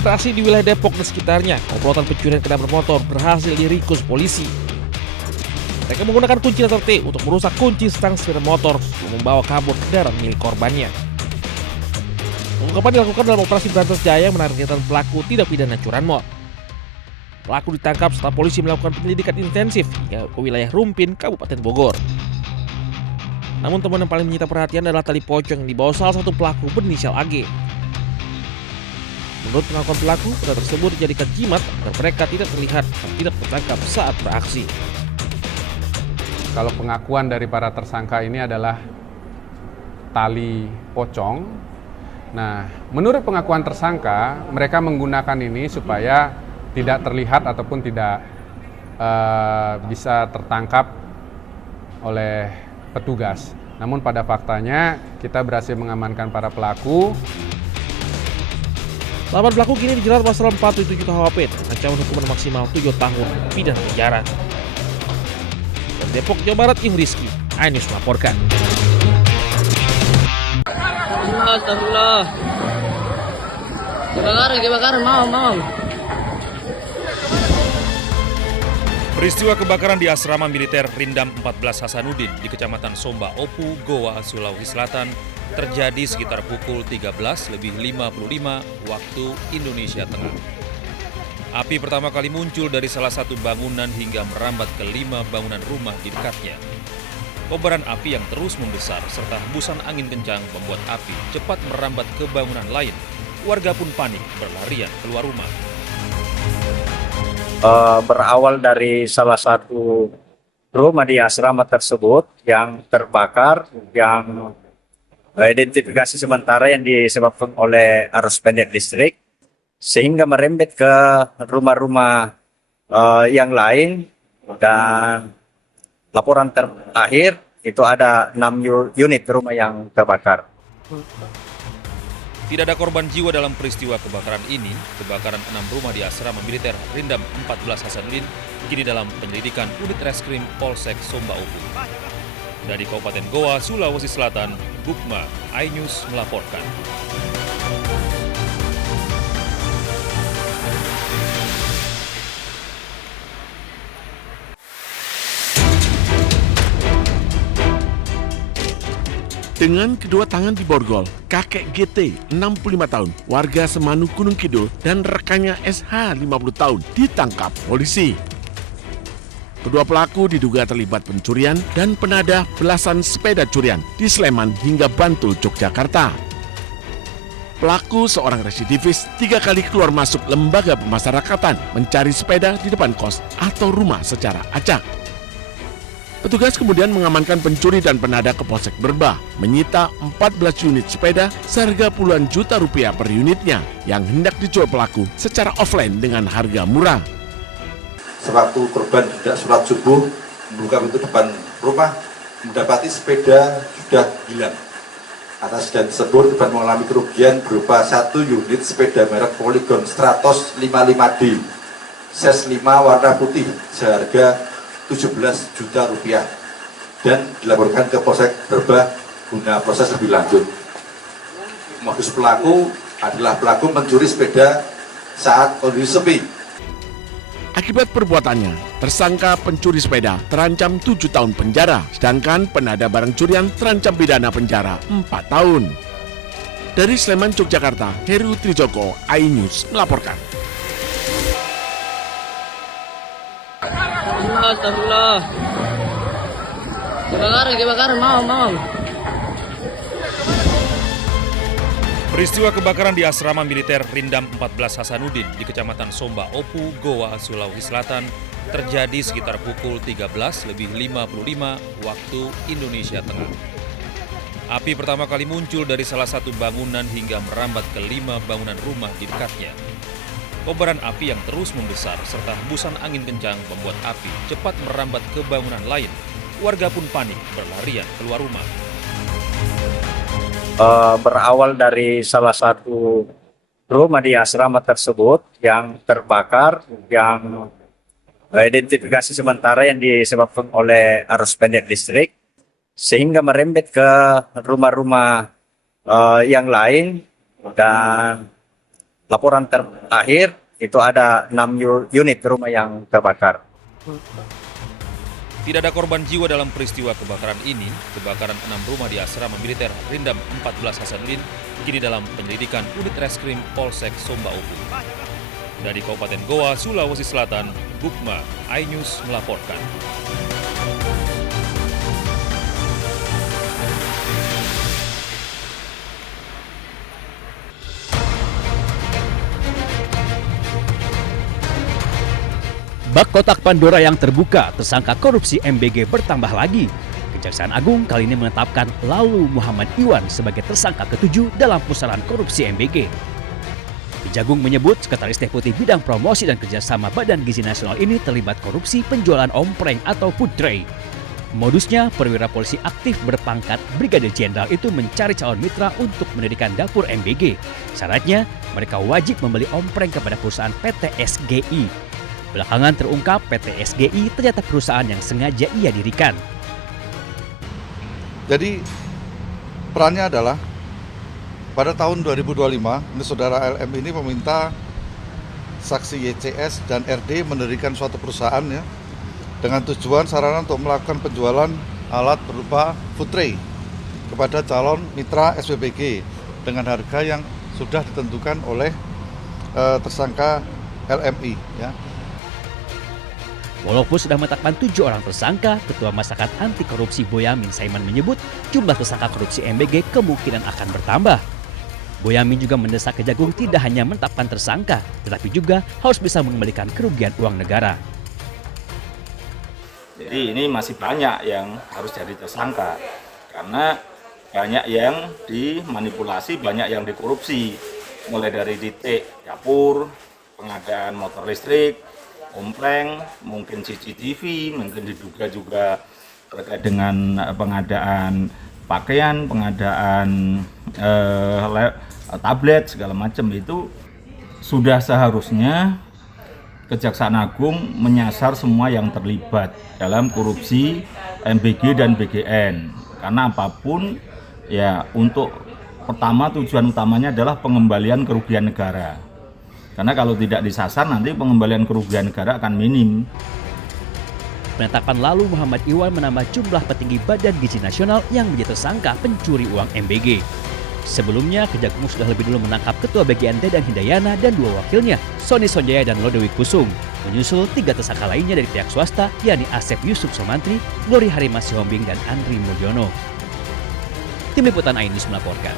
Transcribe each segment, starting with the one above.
beraksi di wilayah Depok dan sekitarnya, komplotan pencurian kendaraan bermotor berhasil diringkus polisi. Mereka menggunakan kunci letter T untuk merusak kunci stang sepeda motor dan membawa kabur kendaraan milik korbannya. Pengungkapan dilakukan dalam operasi Berantas Jaya yang menargetkan pelaku tindak pidana curanmor. Pelaku ditangkap setelah polisi melakukan penyelidikan intensif hingga ke wilayah Rumpin, Kabupaten Bogor. Namun temuan yang paling menyita perhatian adalah tali pocong yang dibawa salah satu pelaku berinisial AG. Menurut pengakuan pelaku, benda tersebut dijadikan jimat agar mereka tidak terlihat dan tidak tertangkap saat beraksi. Kalau pengakuan dari para tersangka ini adalah tali pocong. Nah, menurut pengakuan tersangka, mereka menggunakan ini supaya tidak terlihat ataupun tidak bisa tertangkap oleh petugas. Namun pada faktanya kita berhasil mengamankan para pelaku. 8 pelaku kini dijerat pasal 477 KUHP dengan ancaman hukuman maksimal 7 tahun pidana penjara. Dari Depok, Jawa Barat, Im Rizky, iNews melaporkan. Astagfirullah. Kebakaran, mau. Peristiwa kebakaran di asrama militer Rindam 14 Hasanuddin di Kecamatan Somba Opu, Goa, Sulawesi Selatan terjadi sekitar pukul 13.55 waktu Indonesia Tengah. Api pertama kali muncul dari salah satu bangunan hingga merambat ke 5 bangunan rumah di dekatnya. Kobaran api yang terus membesar serta hembusan angin kencang membuat api cepat merambat ke bangunan lain. Warga pun panik berlarian keluar rumah. Berawal dari salah satu rumah di asrama tersebut yang terbakar, yang identifikasi sementara yang disebabkan oleh arus pendek listrik, sehingga merembet ke rumah-rumah yang lain, dan laporan terakhir itu ada 6 unit rumah yang terbakar. Tidak ada korban jiwa dalam peristiwa kebakaran ini. Kebakaran 6 rumah di asrama militer Rindam 14 Hasanuddin kini dalam penyelidikan unit reskrim Polsek Somba Opu. Dari Kabupaten Goa, Sulawesi Selatan, Bukma, iNews melaporkan. Dengan kedua tangan diborgol, kakek GT 65 tahun, warga Semanu Gunung Kidul dan rekannya SH 50 tahun ditangkap polisi. Kedua pelaku diduga terlibat pencurian dan penadah belasan sepeda curian di Sleman hingga Bantul, Yogyakarta. Pelaku seorang residivis 3 kali keluar masuk lembaga pemasyarakatan mencari sepeda di depan kos atau rumah secara acak. Petugas kemudian mengamankan pencuri dan penadah ke Polsek Berbah, menyita 14 unit sepeda seharga puluhan juta rupiah per unitnya yang hendak dijual pelaku secara offline dengan harga murah. Sewaktu korban tidak sholat subuh, membuka pintu depan rumah, mendapati sepeda sudah hilang. Atas dan tersebut, korban mengalami kerugian berupa 1 unit sepeda merek Polygon Stratos 55D, ses 5 warna putih seharga 17 juta rupiah dan dilaporkan ke Polsek Berbah guna proses lebih lanjut. Modus pelaku adalah pelaku mencuri sepeda saat kondisi sepi. Akibat perbuatannya, tersangka pencuri sepeda terancam 7 tahun penjara, sedangkan penadah barang curian terancam pidana penjara 4 tahun. Dari Sleman, Yogyakarta, Heru Trijoko, iNews melaporkan. Astagfirullah. Kebakaran, mau. Peristiwa kebakaran di asrama militer Rindam 14 Hasanuddin di Kecamatan Somba Opu, Goa, Sulawesi Selatan terjadi sekitar pukul 13.55 waktu Indonesia Tengah. Api pertama kali muncul dari salah satu bangunan hingga merambat ke 5 bangunan rumah di dekatnya. Kobaran api yang terus membesar serta hembusan angin kencang membuat api cepat merambat ke bangunan lain. Warga pun panik berlarian keluar rumah. Berawal dari salah satu rumah di asrama tersebut yang terbakar, yang identifikasi sementara yang disebabkan oleh arus pendek listrik, sehingga merembet ke rumah-rumah yang lain, dan laporan terakhir itu ada 6 unit rumah yang terbakar. Tidak ada korban jiwa dalam peristiwa kebakaran ini. Kebakaran 6 rumah di asrama militer Rindam 14 Hasanuddin kini dalam penyelidikan unit reskrim Polsek Somba Opu. Dari Kabupaten Goa, Sulawesi Selatan, Bukma, iNews melaporkan. Bak kotak Pandora yang terbuka, tersangka korupsi MBG bertambah lagi. Kejaksaan Agung kali ini menetapkan Lalu Muhammad Iwan sebagai tersangka ke-7 dalam pusaran korupsi MBG. Kejagung menyebut Sekretaris Deputi Bidang Promosi dan Kerjasama Badan Gizi Nasional ini terlibat korupsi penjualan ompreng atau food tray. Modusnya, perwira polisi aktif berpangkat Brigadir Jenderal itu mencari calon mitra untuk mendirikan dapur MBG. Syaratnya, mereka wajib membeli ompreng kepada perusahaan PT SGI. Belakangan terungkap PT SGI ternyata perusahaan yang sengaja ia dirikan. Jadi perannya adalah pada tahun 2025, ini saudara LM ini meminta saksi YCS dan RD mendirikan suatu perusahaan ya, dengan tujuan sarana untuk melakukan penjualan alat berupa food tray kepada calon mitra SPBG dengan harga yang sudah ditentukan oleh tersangka LMI ya. Walaupun sudah menetapkan 7 orang tersangka, Ketua Masyarakat Anti Korupsi Boyamin Saiman menyebut jumlah tersangka korupsi MBG kemungkinan akan bertambah. Boyamin juga mendesak Kejagung tidak hanya menetapkan tersangka, tetapi juga harus bisa mengembalikan kerugian uang negara. Jadi ini masih banyak yang harus jadi tersangka, karena banyak yang dimanipulasi, banyak yang dikorupsi, mulai dari titik dapur, pengadaan motor listrik, ompreng, mungkin CCTV, mungkin diduga juga terkait dengan pengadaan pakaian, pengadaan tablet, segala macam. Itu sudah seharusnya Kejaksaan Agung menyasar semua yang terlibat dalam korupsi MBG dan BGN. Karena apapun, ya untuk pertama tujuan utamanya adalah pengembalian kerugian negara. Karena kalau tidak disasar nanti pengembalian kerugian negara akan minim. Penetapan Lalu Muhammad Iwan menambah jumlah petinggi Badan Gizi Nasional yang menjadi tersangka pencuri uang MBG. Sebelumnya, Kejagung sudah lebih dulu menangkap Ketua BGN Dedan Hindayana dan 2 wakilnya, Sony Sonjaya dan Lodewi Kusung. Menyusul 3 tersangka lainnya dari pihak swasta, yakni Asep Yusuf Somantri, Glory Harima Sihombing, dan Andri Mulyono. Tim Liputan iNews melaporkan.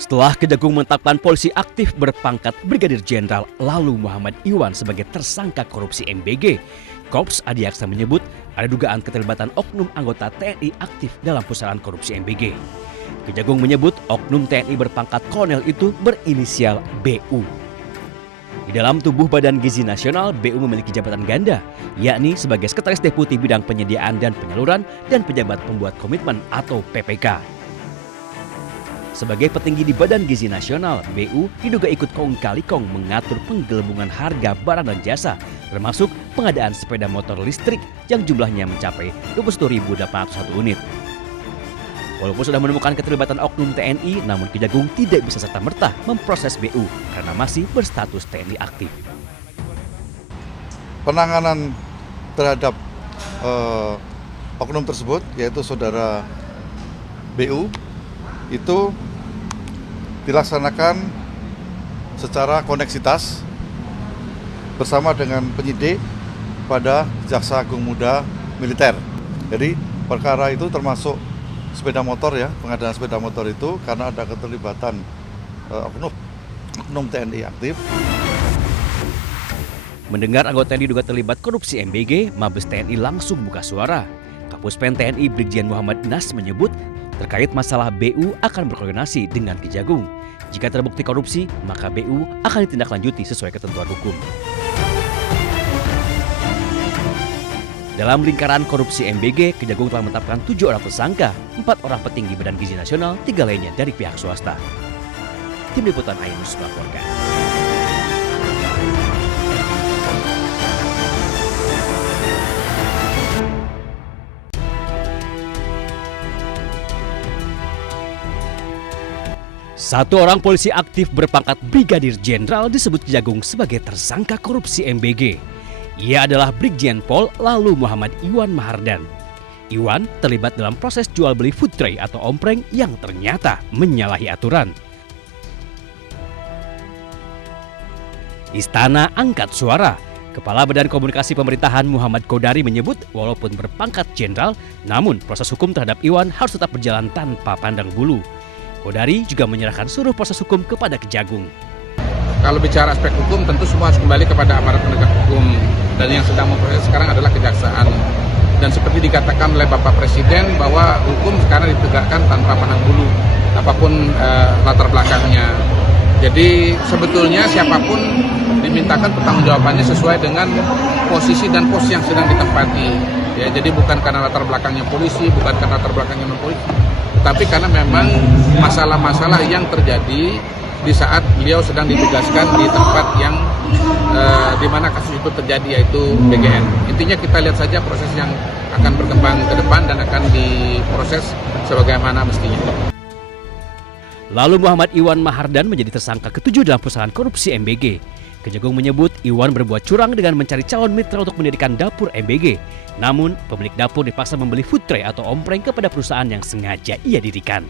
Setelah Kejagung menetapkan polisi aktif berpangkat Brigadir Jenderal Lalu Muhammad Iwan sebagai tersangka korupsi MBG, Korps Adiaksa menyebut ada dugaan keterlibatan oknum anggota TNI aktif dalam pusaran korupsi MBG. Kejagung menyebut oknum TNI berpangkat kolonel itu berinisial BU. Di dalam tubuh Badan Gizi Nasional, BU memiliki jabatan ganda, yakni sebagai Sekretaris Deputi Bidang Penyediaan dan Penyaluran dan Pejabat Pembuat Komitmen atau PPK. Sebagai petinggi di Badan Gizi Nasional, BU diduga ikut kong kali kong mengatur penggelembungan harga barang dan jasa, termasuk pengadaan sepeda motor listrik yang jumlahnya mencapai 21.801 unit. Walaupun sudah menemukan keterlibatan oknum TNI, namun Kejagung tidak bisa serta-merta memproses BU karena masih berstatus TNI aktif. Penanganan terhadap oknum tersebut, yaitu saudara BU, itu dilaksanakan secara koneksitas bersama dengan penyidik pada Jaksa Agung Muda Militer. Jadi perkara itu termasuk sepeda motor ya, pengadaan sepeda motor itu karena ada keterlibatan oknum TNI aktif. Mendengar anggota TNI diduga terlibat korupsi MBG, Mabes TNI langsung buka suara. Kapuspen TNI Brigjen Muhammad Nas menyebut terkait masalah BU akan berkoordinasi dengan Kejagung. Jika terbukti korupsi, maka BU akan ditindaklanjuti sesuai ketentuan hukum. Dalam lingkaran korupsi MBG, Kejagung telah menetapkan 7 orang tersangka, 4 orang petinggi Badan Gizi Nasional, 3 lainnya dari pihak swasta. Tim Liputan iNews melaporkan. Satu orang polisi aktif berpangkat Brigadir Jenderal disebut Kejagung sebagai tersangka korupsi MBG. Ia adalah Brigjen Pol Lalu Muhammad Iwan Mahardan. Iwan terlibat dalam proses jual beli food tray atau ompreng yang ternyata menyalahi aturan. Istana angkat suara. Kepala Badan Komunikasi Pemerintahan Muhammad Kodari menyebut walaupun berpangkat jenderal, namun proses hukum terhadap Iwan harus tetap berjalan tanpa pandang bulu. Kodari juga menyerahkan seluruh proses hukum kepada Kejagung. Kalau bicara aspek hukum, tentu semua harus kembali kepada aparat penegak hukum. Dan yang sedang memproses sekarang adalah kejaksaan. Dan seperti dikatakan oleh Bapak Presiden bahwa hukum sekarang ditegakkan tanpa pandang bulu, apapun latar belakangnya. Jadi sebetulnya siapapun dimintakan pertanggungjawabannya sesuai dengan posisi dan pos yang sedang ditempati. Ya, jadi bukan karena latar belakangnya polisi, bukan karena latar belakangnya non-polisi, tapi karena memang masalah-masalah yang terjadi di saat beliau sedang ditugaskan di tempat yang di mana kasus itu terjadi, yaitu BGN. Intinya kita lihat saja proses yang akan berkembang ke depan dan akan diproses sebagaimana mestinya. Lalu Muhammad Iwan Mahardan menjadi tersangka ke-7 dalam pusaran korupsi MBG. Kejagung menyebut Iwan berbuat curang dengan mencari calon mitra untuk mendirikan dapur MBG. Namun, pemilik dapur dipaksa membeli food tray atau ompreng kepada perusahaan yang sengaja ia dirikan.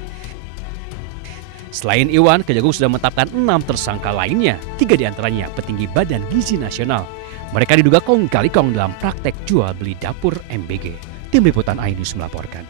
Selain Iwan, Kejagung sudah menetapkan 6 tersangka lainnya, 3 diantaranya petinggi Badan Gizi Nasional. Mereka diduga kong kali kong dalam praktek jual beli dapur MBG. Tim Liputan iNews melaporkan.